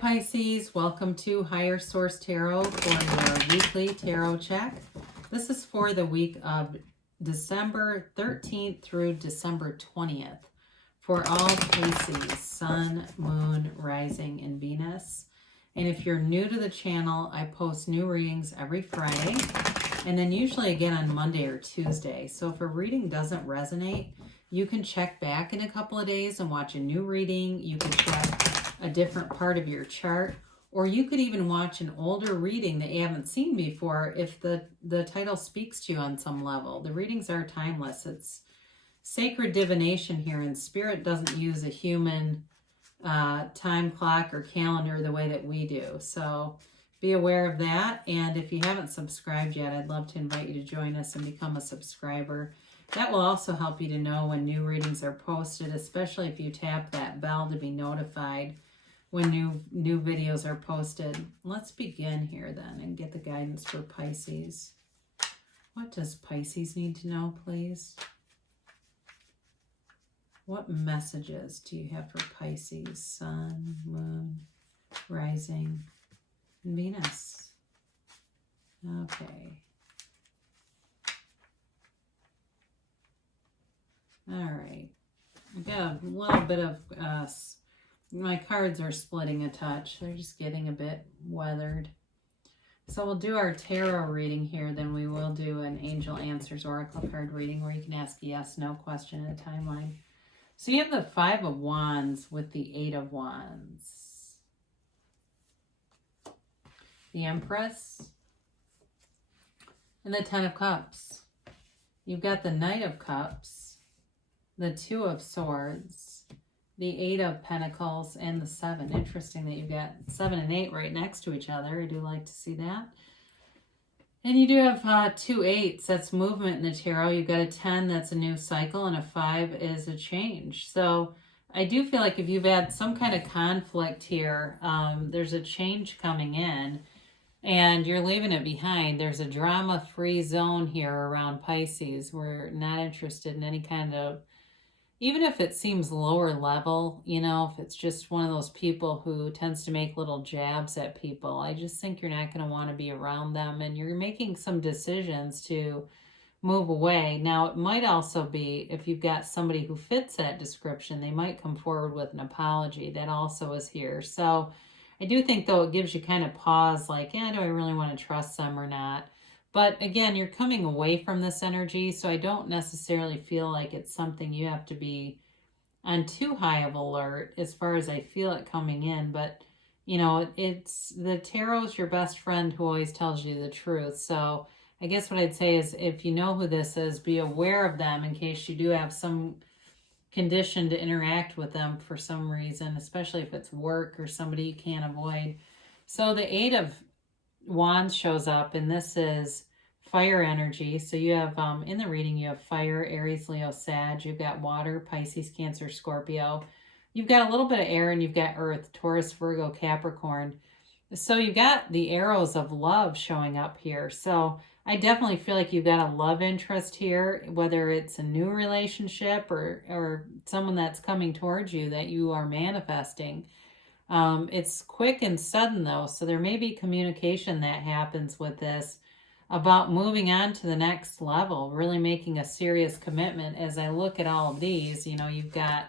Pisces, welcome to Higher Source Tarot for your weekly tarot check. This is for the week of December 13th through December 20th for all Pisces, Sun, Moon, Rising, and Venus. And if you're new to the channel, I post new readings every Friday and then usually again on Monday or Tuesday. So if a reading doesn't resonate, you can check back in a couple of days and watch a new reading. You can check a different part of your chart, or you could even watch an older reading that you haven't seen before if the title speaks to you on some level. The readings are timeless. It's sacred divination here, and Spirit doesn't use a human time clock or calendar the way that we do. So be aware of that. And if you haven't subscribed yet, I'd love to invite you to join us and become a subscriber. That will also help you to know when new readings are posted, especially if you tap that bell to be notified when new videos are posted. Let's begin here then and get the guidance for Pisces. What does Pisces need to know, please? What messages do you have for Pisces, Sun, Moon, Rising, and Venus? Okay. All right. I got a little bit of, my cards are splitting a touch. They're just getting a bit weathered. So we'll do our tarot reading here. Then we will do an Angel Answers Oracle card reading where you can ask a yes, no question in a timeline. So you have the Five of Wands with the Eight of Wands. The Empress. And the Ten of Cups. You've got the Knight of Cups. The Two of Swords. The Eight of Pentacles and the Seven. Interesting that you've got 7 and 8 right next to each other. I do like to see that. And you do have 2 8s. That's movement in the tarot. You've got a 10, that's a new cycle, and a 5 is a change. So I do feel like if you've had some kind of conflict here, there's a change coming in and you're leaving it behind. There's a drama-free zone here around Pisces. We're not interested in any kind of, even if it seems lower level, you know, if it's just one of those people who tends to make little jabs at people, I just think you're not going to want to be around them, and you're making some decisions to move away. Now, it might also be, if you've got somebody who fits that description, they might come forward with an apology. That also is here. So I do think, though, it gives you kind of pause, like, do I really want to trust them or not? But again, you're coming away from this energy, so I don't necessarily feel like it's something you have to be on too high of alert as far as I feel it coming in. But, you know, it's the tarot is your best friend who always tells you the truth. So I guess what I'd say is, if you know who this is, be aware of them in case you do have some condition to interact with them for some reason, especially if it's work or somebody you can't avoid. So the Eight of Wands shows up, and this is fire energy. So you have in the reading, you have fire, Aries, Leo, Sag. You've got water, Pisces, Cancer, Scorpio. You've got a little bit of air, and you've got earth, Taurus, Virgo, Capricorn. So you've got the arrows of love showing up here. So I definitely feel like you've got a love interest here, whether it's a new relationship or someone that's coming towards you that you are manifesting. It's quick and sudden, though, so there may be communication that happens with this about moving on to the next level, really making a serious commitment. As I look at all of these, you know, you've got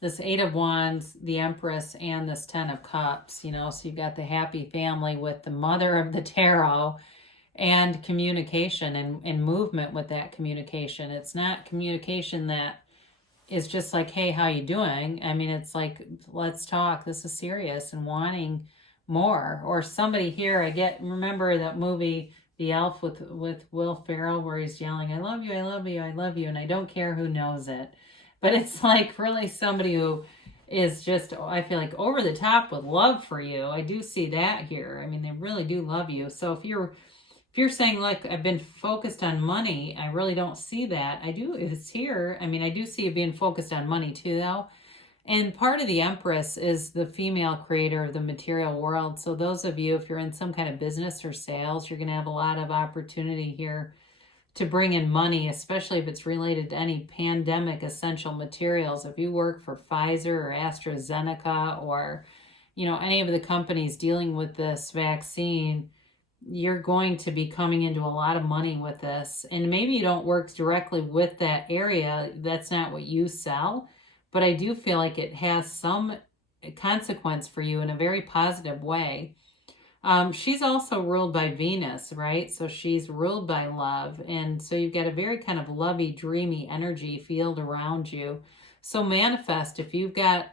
this Eight of Wands, the Empress, and this 10 of Cups, you know, so you've got the happy family with the mother of the tarot and communication and movement with that communication. It's not communication that is just like, hey, how you doing? I mean, it's like, let's talk. This is serious, and wanting more. Or somebody here, remember that movie, The Elf with Will Ferrell, where he's yelling, I love you, I love you, I love you, and I don't care who knows it. But it's like really somebody who is just, I feel like, over the top with love for you. I do see that here. I mean, they really do love you. So if you're saying, look, I've been focused on money, I really don't see that. It's here. I mean, I do see you being focused on money too, though. And part of the Empress is the female creator of the material world. So those of you, if you're in some kind of business or sales, you're going to have a lot of opportunity here to bring in money, especially if it's related to any pandemic essential materials. If you work for Pfizer or AstraZeneca or, any of the companies dealing with this vaccine, you're going to be coming into a lot of money with this. And maybe you don't work directly with that area. That's not what you sell. But I do feel like it has some consequence for you in a very positive way. She's also ruled by Venus, right? So she's ruled by love. And so you've got a very kind of lovey, dreamy energy field around you. So manifest. If you've got,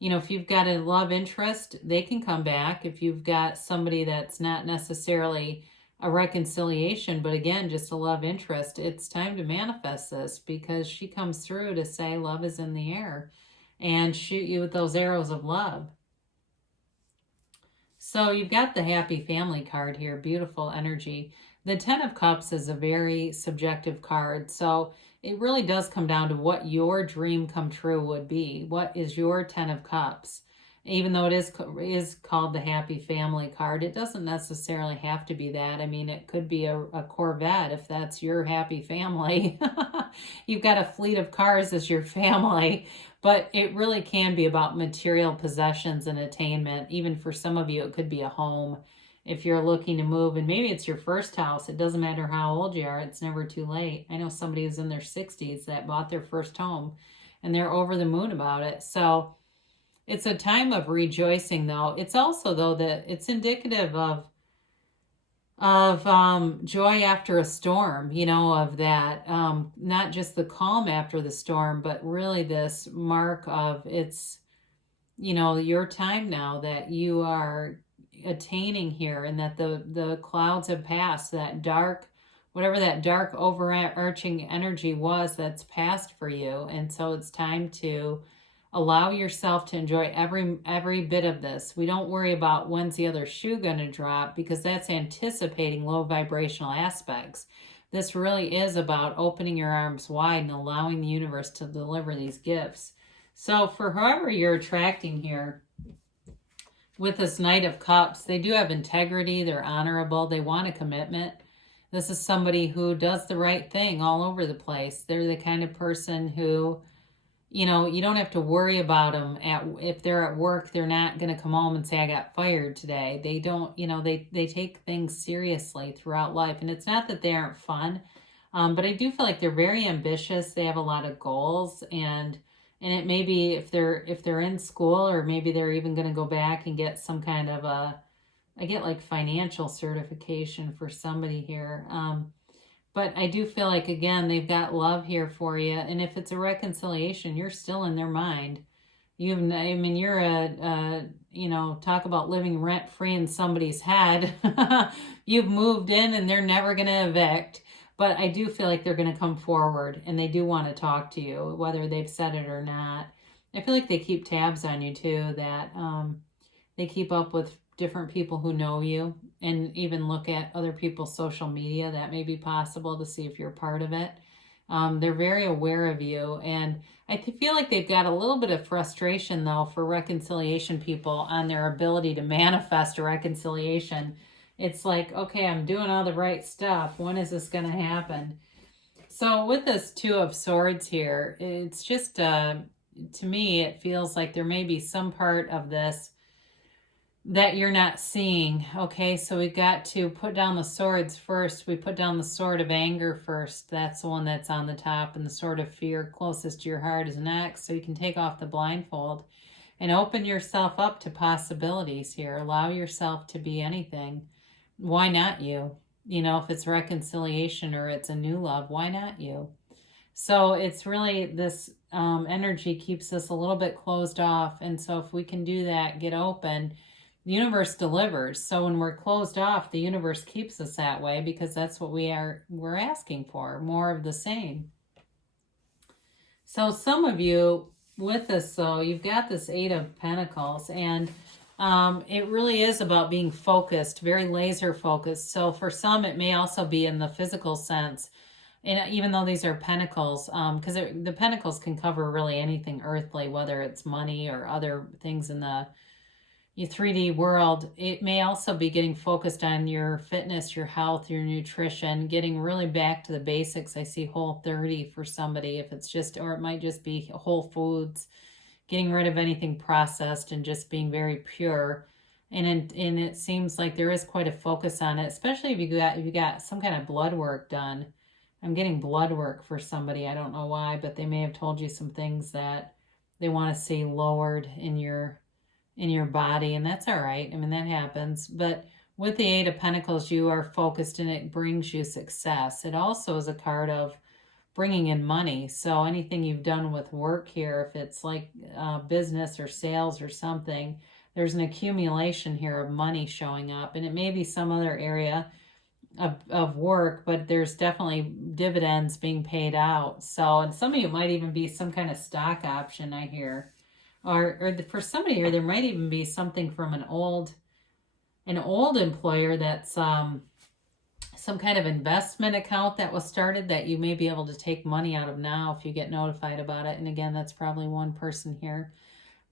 if you've got a love interest, they can come back. If you've got somebody that's not necessarily a reconciliation, but again, just a love interest, it's time to manifest this, because she comes through to say love is in the air and shoot you with those arrows of love. So you've got the happy family card here, beautiful energy. The 10 of Cups is a very subjective card. So it really does come down to what your dream come true would be. What is your 10 of Cups? Even though it is called the happy family card, it doesn't necessarily have to be that. I mean, it could be a Corvette if that's your happy family. You've got a fleet of cars as your family. But it really can be about material possessions and attainment. Even for some of you, it could be a home if you're looking to move. And maybe it's your first house. It doesn't matter how old you are. It's never too late. I know somebody who's in their 60s that bought their first home, and they're over the moon about it. So it's a time of rejoicing, though. It's also, though, that it's indicative of joy after a storm, of that, not just the calm after the storm, but really this mark of it's, your time now that you are attaining here, and that the clouds have passed, that dark, whatever that dark overarching energy was, that's passed for you. And so it's time to allow yourself to enjoy every bit of this. We don't worry about when's the other shoe going to drop, because that's anticipating low vibrational aspects. This really is about opening your arms wide and allowing the universe to deliver these gifts. So for whoever you're attracting here with this Knight of Cups, they do have integrity. They're honorable. They want a commitment. This is somebody who does the right thing all over the place. They're the kind of person who, you don't have to worry about them. If they're at work, they're not going to come home and say, I got fired today. They don't, they take things seriously throughout life. And it's not that they aren't fun, but I do feel like they're very ambitious. They have a lot of goals, and it may be if they're in school, or maybe they're even going to go back and get some kind of I get like financial certification for somebody here. But I do feel like, again, they've got love here for you. And if it's a reconciliation, you're still in their mind. You're talk about living rent-free in somebody's head. You've moved in and they're never going to evict. But I do feel like they're going to come forward, and they do want to talk to you, whether they've said it or not. I feel like they keep tabs on you too, that they keep up with different people who know you, and even look at other people's social media. That may be possible, to see if you're part of it. They're very aware of you, and I feel like they've got a little bit of frustration, though, for reconciliation people on their ability to manifest a reconciliation. It's like, okay, I'm doing all the right stuff. When is this going to happen? So with this Two of Swords here, it's just, to me, it feels like there may be some part of this that you're not seeing. Okay, so we got to put down the swords first. We put down the sword of anger first. That's the one that's on the top, and the sword of fear closest to your heart is next. So you can take off the blindfold and open yourself up to possibilities here. Allow yourself to be anything. Why not you? If it's reconciliation or it's a new love, why not you? So it's really this energy keeps us a little bit closed off. And so if we can do that, get open, the universe delivers. So when we're closed off, the universe keeps us that way, because that's what we're asking for, more of the same. So some of you with this, though, you've got this Eight of Pentacles, and it really is about being focused, very laser focused. So for some, it may also be in the physical sense. And even though these are pentacles, because the pentacles can cover really anything earthly, whether it's money or other things in the your 3D world, it may also be getting focused on your fitness, your health, your nutrition, getting really back to the basics. I see Whole30 for somebody, if it's just, or it might just be whole foods, getting rid of anything processed and just being very pure. And it seems like there is quite a focus on it, especially if you got some kind of blood work done. I'm getting blood work for somebody. I don't know why, but they may have told you some things that they want to see lowered in your body, and that's all right. I mean, that happens. But with the Eight of Pentacles, you are focused and it brings you success. It also is a card of bringing in money. So anything you've done with work here, if it's like business or sales or something, there's an accumulation here of money showing up. And it may be some other area of work, but there's definitely dividends being paid out. So, and some of you might even be some kind of stock option, I hear. Or for somebody here, there might even be something from an old employer that's some kind of investment account that was started that you may be able to take money out of now if you get notified about it. And again, that's probably one person here.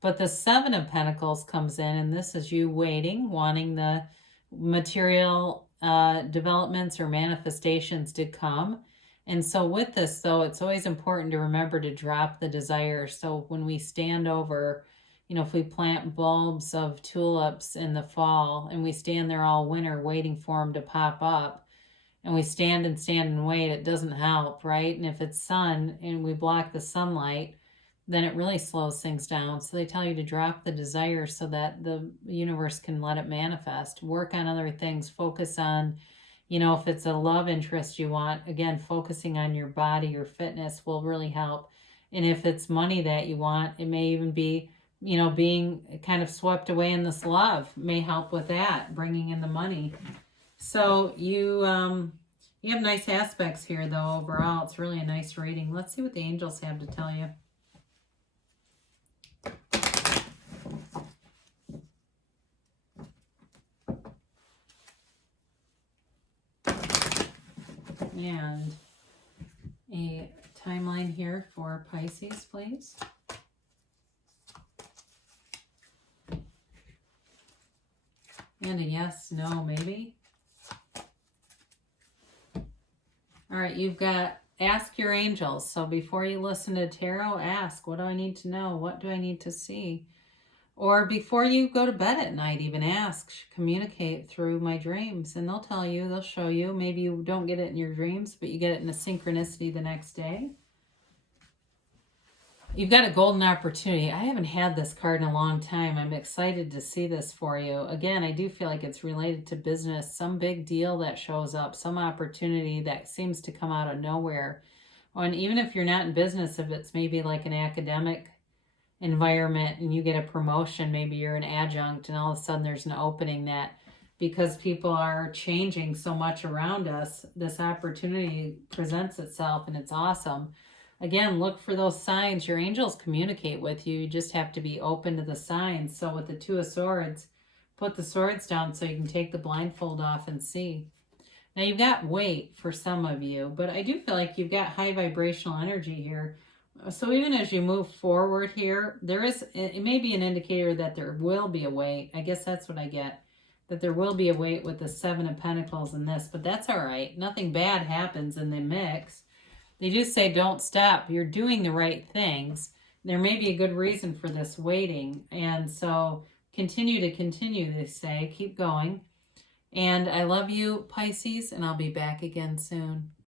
But the Seven of Pentacles comes in, and this is you waiting, wanting the material developments or manifestations to come. And so with this, though, it's always important to remember to drop the desire. So when we stand over, if we plant bulbs of tulips in the fall and we stand there all winter waiting for them to pop up, and we stand and wait, it doesn't help, right? And if it's sun and we block the sunlight, then it really slows things down. So they tell you to drop the desire so that the universe can let it manifest. Work on other things. Focus on, if it's a love interest you want, again, focusing on your body, your fitness will really help. And if it's money that you want, it may even be, being kind of swept away in this love may help with that, bringing in the money. So you have nice aspects here, though. Overall, it's really a nice reading. Let's see what the angels have to tell you. And a timeline here for Pisces, please. And a yes, no, maybe. All right, you've got ask your angels. So before you listen to tarot, ask, what do I need to know? What do I need to see? Or before you go to bed at night, even ask, communicate through my dreams. And they'll tell you, they'll show you. Maybe you don't get it in your dreams, but you get it in a synchronicity the next day. You've got a golden opportunity. I haven't had this card in a long time. I'm excited to see this for you. Again, I do feel like it's related to business. Some big deal that shows up. Some opportunity that seems to come out of nowhere. And even if you're not in business, if it's maybe like an academic environment and you get a promotion, maybe you're an adjunct and all of a sudden there's an opening that, because people are changing so much around us, this opportunity presents itself and it's awesome. Again, look for those signs. Your angels communicate with you. You just have to be open to the signs. So with the Two of Swords, put the swords down so you can take the blindfold off and see. Now you've got weight for some of you, but I do feel like you've got high vibrational energy here. So even as you move forward here, it may be an indicator that there will be a weight. I guess that's what I get, that there will be a weight with the Seven of Pentacles in this, but that's all right. Nothing bad happens in the mix. They do say don't stop. You're doing the right things. There may be a good reason for this waiting. And so continue, they say. Keep going. And I love you, Pisces, and I'll be back again soon.